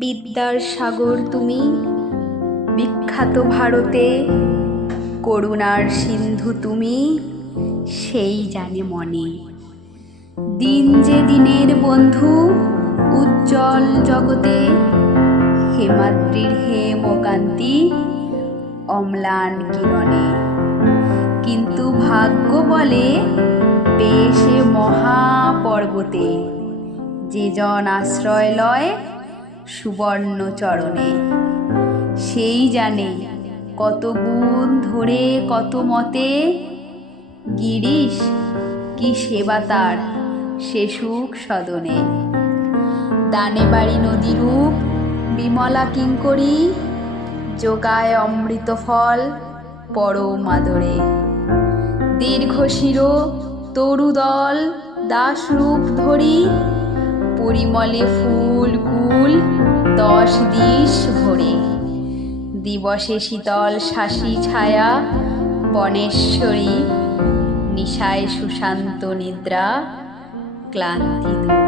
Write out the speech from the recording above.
বিদ্যার সাগর তুমি, বিখ্যাত ভারতে করুণার সিন্ধু তুমি, সেই জানে মনে। দিন যে দিনের বন্ধু উজ্জ্বল জগতে, হেমাদ্রির হেমকান্তি অম্লান কিরণে। কিন্তু ভাগ্য বলে পেশে মহাপর্বতে, যে জন আশ্রয় লয় সুবর্ণ চরণে। সেই জানে কত গুণ ধরে কত মতে, গিরিশ কি সেবা তার সে সুখ সদনে। দানে বাড়ি নদীরূপ বিমলা কিঙ্করী, যোগায় অমৃত ফল পরম আদরে। দীর্ঘ শির তরুদল দাসরূপ ধরি, পরিমলে ফুল কুল 10 দিশ ভরে। দিবসে শীতল শাসী ছায়া বনেশ্বরী, নিশায় সুশান্ত নিদ্রা ক্লান্তি দূর।